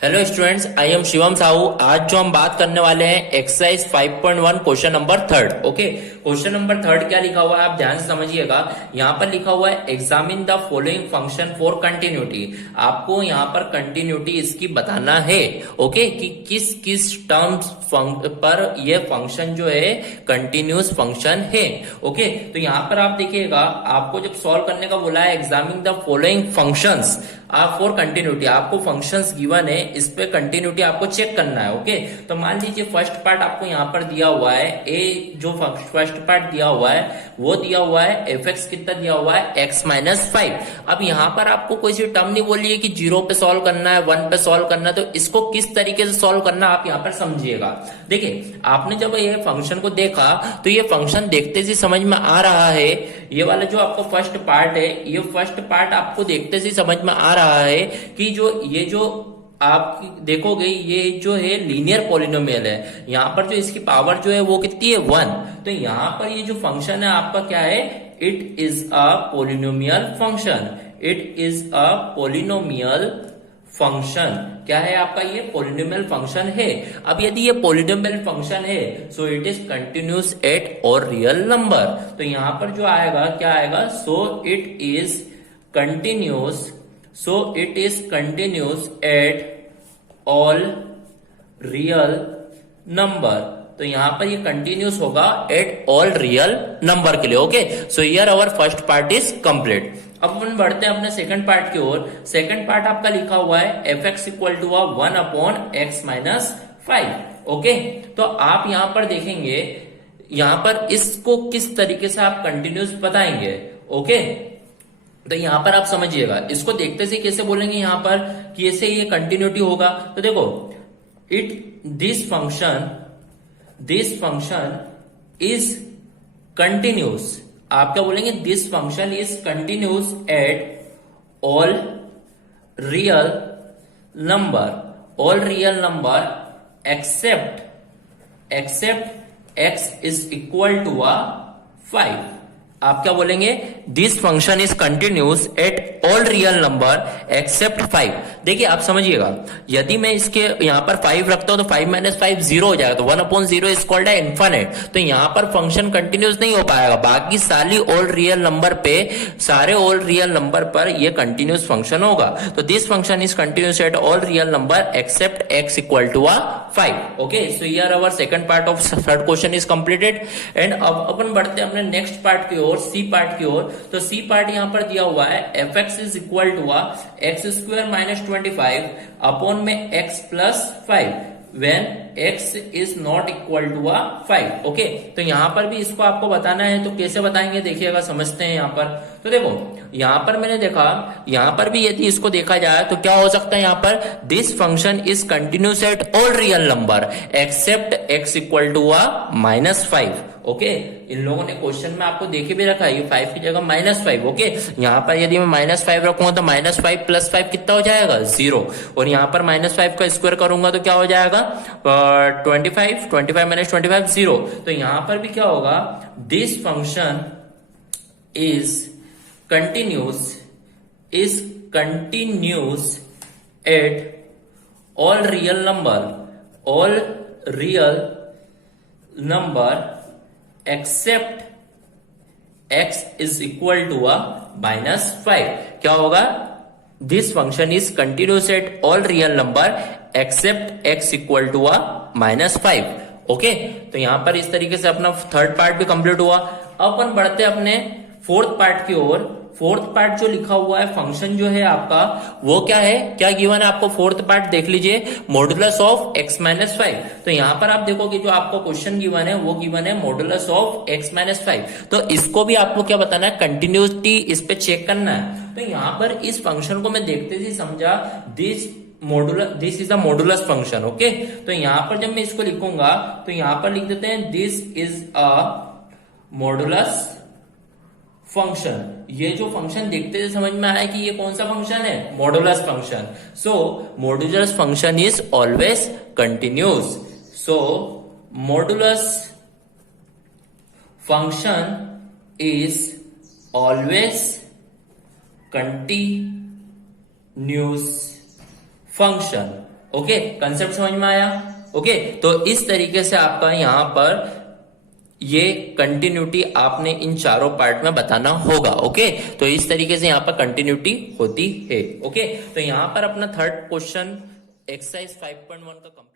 Hello students, I am Shivam Sahu. आज जो हम बात करने वाले हैं exercise 5.1 question number third. Okay, question number third क्या लिखा हुआ है आप ध्यान से समझिएगा। यहाँ पर लिखा हुआ है examine the following function for continuity. आपको यहाँ पर कंटिन्यूटी इसकी बताना है। ओके, कि किस किस टर्म्स पर ये फंक्शन जो है कंटिन्यूस फंक्शन है। ओके, तो यहाँ पर आप देखिएगा, आपको जब सॉल्व करने का बोला है examine the following functions for continuity, आपको फंक्शंस गिवन है, इस पे कंटिन्यूटी आपको चेक करना है। ओके, तो मान लीजिए फर्स्ट पार्ट आपको यहाँ पर दिया हुआ है, ए जो फर्स्ट पार्ट दिया हुआ है वो दिया हुआ है एफ एक्स कितना दिया हुआ है x-5। अब यहाँ पर आपको कोई सी टर्म नहीं बोली है कि 0 पे सॉल्व करना है 1 पे सॉल्व करना है, तो इसको किस तरीके से सॉल्व करना आप यहाँ पर समझिएगा। देखिए, आपने जब ये फंक्शन को देखा तो ये फंक्शन देखते से समझ में आ रहा है, ये वाला जो आपको फर्स्ट पार्ट है, ये फर्स्ट पार्ट आपको देखते से समझ में आ रहा है कि ये जो आप देखोगे ये जो है लीनियर पॉलिनोमियल है। यहाँ पर जो इसकी पावर जो है वो कितनी है 1। तो यहाँ पर ये जो फंक्शन है आपका क्या है, it is a polynomial function. It is a polynomial function. क्या है आपका, ये पोलिनोमियल फंक्शन है। अब यदि ये पोलिनोमियल फंक्शन है so it is continuous eight और रियल नंबर। तो यहां पर जो आएगा क्या आएगा, so it is continuous, so it is continuous at all real number। तो यहां पर ये कंटिन्यूस होगा एट ऑल रियल नंबर के लिए। Okay, so here our first part is complete. अब अपन बढ़ते हैं अपने सेकंड पार्ट की ओर। सेकंड पार्ट आपका लिखा हुआ है f x equal to 1/x-5। Okay, तो आप यहां पर देखेंगे, यहां पर इसको किस तरीके से आप कंटिन्यूस बताएंगे। ओके, तो यहां पर आप समझिएगा, इसको देखते से कैसे बोलेंगे यहां पर कि ऐसे ये कंटिन्यूटी होगा। तो देखो, दिस फंक्शन इज कंटिन्यूस। आप क्या बोलेंगे, this function is continuous at all real number except x is equal to 5। आप क्या बोलेंगे, this function is continuous at all real number except 5। देखिए आप समझिएगा, यदि मैं इसके यहां पर 5 रखता हूं तो 5-5 0 हो जाएगा, तो 1/0 इज कॉल्ड है इनफिनिट। तो यहां पर फंक्शन कंटिन्यूस नहीं हो पाएगा। बाकी सारे ऑल रियल नंबर पर ये कंटिन्यूस फंक्शन होगा। तो this function is continuous at all real number except x equal to 5। Okay, so here our second part of third question is completed. And अब अपन बढ़ते हैं अपने नेक्स्ट पार्ट की ओर, सी पार्ट की ओर। तो सी पार्ट यहां पर दिया हुआ है f x is equal to x² - 25 upon में x plus 5 when x is not equal to 5। Okay, तो यहां पर भी इसको आपको बताना है, तो कैसे बताएंगे देखिएगा, समझते हैं यहां पर। तो देखो, यहां पर मैंने देखा, यहां पर भी यदि इसको देखा जाए तो क्या हो सकता है, यहां पर this function is continuous at all real number except x equal to -5। Okay, इन लोगों ने क्वेश्चन में आपको देखे भी रखा है, ये 5 की जगह -5। ओके, यहाँ पर यदि मैं -5 रखूंगा तो -5 + 5 कितना हो जाएगा, 0। और यहाँ पर -5 का स्क्वायर करूंगा तो क्या हो जाएगा, 25 -25 0। तो यहाँ पर भी क्या होगा, this function is continuous at all real number except x is equal to -5। क्या होगा, this function is continuous at all real number except x equal to -5। Okay, तो यहां पर इस तरीके से अपना थर्ड पार्ट भी कंप्लीट हुआ। अब अपन बढ़ते हैं अपने फोर्थ पार्ट की ओर। फोर्थ पार्ट जो लिखा हुआ है फंक्शन जो है आपका, वो क्या है, क्या गिवन है आपको, फोर्थ पार्ट देख लीजिए, मॉडुलस ऑफ x-5। तो यहां पर आप देखोगे जो आपको क्वेश्चन गिवन है वो गिवन है मॉडुलस ऑफ x-5। तो इसको भी आपको क्या बताना है, कंटिन्यूटी इस पे चेक करना है। तो यहां पर इस फंक्शन को मैं देखते ही समझा, this is a modulus function. Okay, तो यहां पर जब मैं इसको लिखूंगा तो यहां पर लिख देते हैं this is a modulus function. ये जो फंक्शन देखते से समझ में आया कि ये कौन सा फंक्शन है, modulus function. So modulus function is always continuous. So modulus function is always continuous function. Okay, concept समझ में आया? ओके, तो इस तरीके से आपका यहाँ पर ये कंटिन्यूटी आपने इन चारों पार्ट में बताना होगा। ओके, तो इस तरीके से यहाँ पर कंटिन्यूटी होती है। ओके, तो यहाँ पर अपना थर्ड क्वेश्चन एक्सरसाइज 5.1 का कंप्लीट